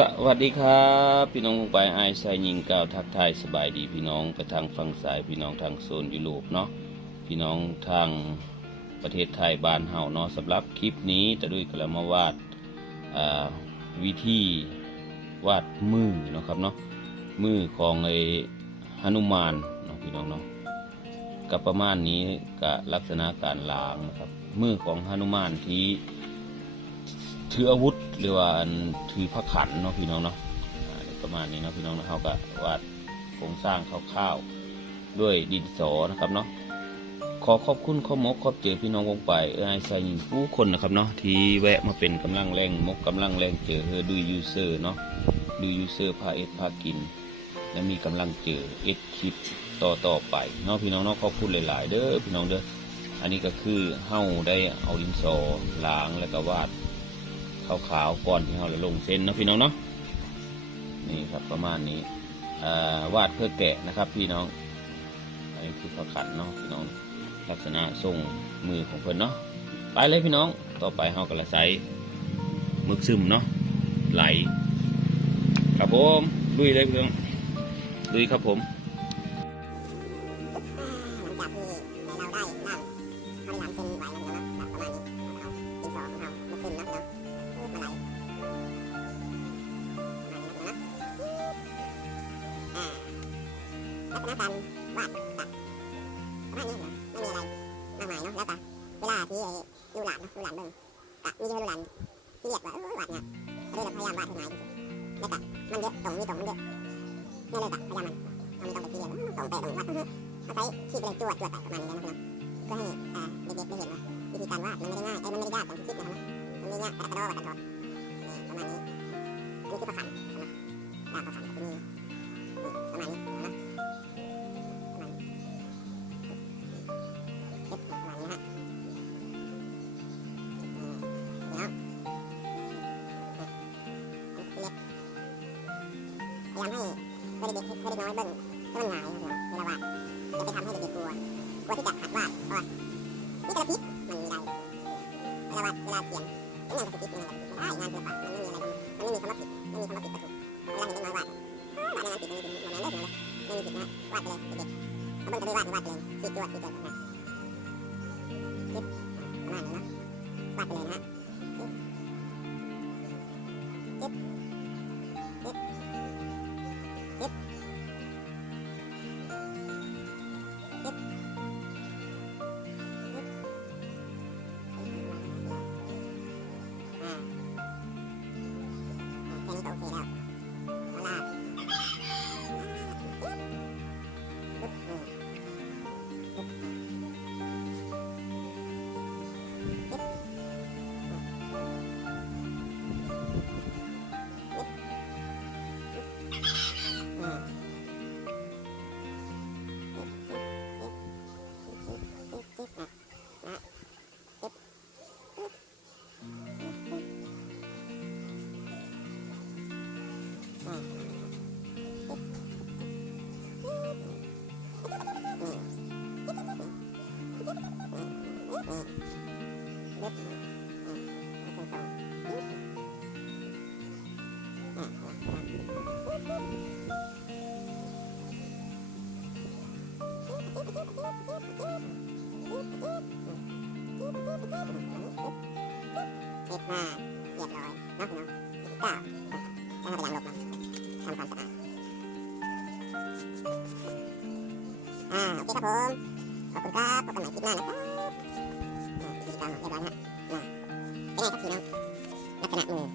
สวัสดีครับ พี่น้องไปไอายชายยิงกล่าวทักทายสบายดีพี่น้องไปทางฝั่งซ้ายพี่น้องทางโซนยุโรปเนาะพี่น้องทางประเทศไทยบานเฮาเนาะสำหรับคลิปนี้จะด้วยกระมาวาดวิธีวาดมือเนาะครับเนาะมือของไอ้หนุมานเนาะพี่น้องเนาะกับประมาณนี้กับลักษณะการล้างนะครับมือของหนุมานที่ ถืออาวุธหรือว่าถือพระขันเนาะพี่น้องเนาะประมาณนี้เนาะพี่น้องเนาะเขาก็วาดโครงสร้างคร่าวๆด้วยดินสอนะครับเนาะขอขอบคุณข้อมกขอบเจอพี่น้องวงไปเออไอซายิงผู้คนนะครับเนาะที่แวะมาเป็นกำลังแรงมกกำลังแรงเจอเฮอดูยูเซอร์เนาะดูยูเซอร์พาเอ็ดพากิน และมีกำลังเจอเอ็ดคลิปต่อต่อไปเนาะพี่น้องเนาะขอบคุณหลาย ๆ เด้อพี่น้องเด้ออันนี้ก็คือเฮาได้เอาดินสอล้างแล้วก็วาด ขาวๆก่อนที่เราจะลงเส้นนะพี่น้องเนาะนี่ครับประมาณนี้วาดเพื่อแกะนะครับพี่น้องอันนี้คือพระขันเนาะพี่น้องลักษณะทรงมือของเพิ่นเนาะไปเลยพี่น้องต่อไปเราก็ละใสมึกซึมเนาะไหล ครับผมลุยเลยพี่น้องลุยครับผม การวาดตัดประมาณนี้เนาะไม่มีอะไรมากมายเนาะแล้วก็เวลาที่ไอ้ลูหลานเนาะลูหลานเบิ่งกะมีลูหลานที่เรียกว่าเออวาดเนี่ยก็เลยพยายามวาดให้หมายที่สุดแล้วก็มันเยอะตรงนี้ตรงมันเยอะนี่เลยกะพยายามมันเราไม่ต้องไปซีเรียตรงเป๊ะตรงวัดเอาใช้ขีดเลยจวดจวดไปประมาณนี้นะครับเพื่อให้เด็กๆได้เห็นว่าวิธีการวาดมันไม่ได้ง่ายเอ้มันไม่ได้ยากอย่างที่คิดนะครับมันไม่ยากกระดอกระดอกนี่ประมาณนี้อันนี้คือประคันนะครับดาบประคันที่นี่ประมาณนี้ พยายามให้เพื่อเด็กๆให้เด็กน้อยเบิ่งให้มันหงายนะครับเวลาวาดจะไปทำให้เด็กๆกลัวกลัวที่จะหัดวาดเพราะว่านี่กระพริบมันมีอะได้เวลาวาดเวลาเขียนงานกระพริบงานกระพริบได้งานศิลปะมันไม่มีอะไรมันไม่มีคำว่าผิดไม่มีคำว่าผิดประตูเวลาเห็นเด็กน้อยวาดวาดงานผิดไม่มีผิดมันเลิกเลยไม่มีผิดนะวาดไปเลยเด็กๆเอาเบิ้งจะไม่วาดวาดไปเลยขีดตัวขีดตัวนะคิดประมาณนี้นะวาดไปเลยนะ อืมปึ๊บอืมแล้วก็ สองปึ๊บอ่ะอ่ะเอ็ดมาเรียบร้อยเนาะพี่น้องเก้าแล้วเราพยายามลบเนาะทำความสะอาดอ่าโอเคครับผมขอบคุณครับพบกันใหม่คลิปหน้านะครับอ่าวิธีการเรียบร้อยนะฮะน่ะเป็นไงครับพี่น้องลักษณะมือ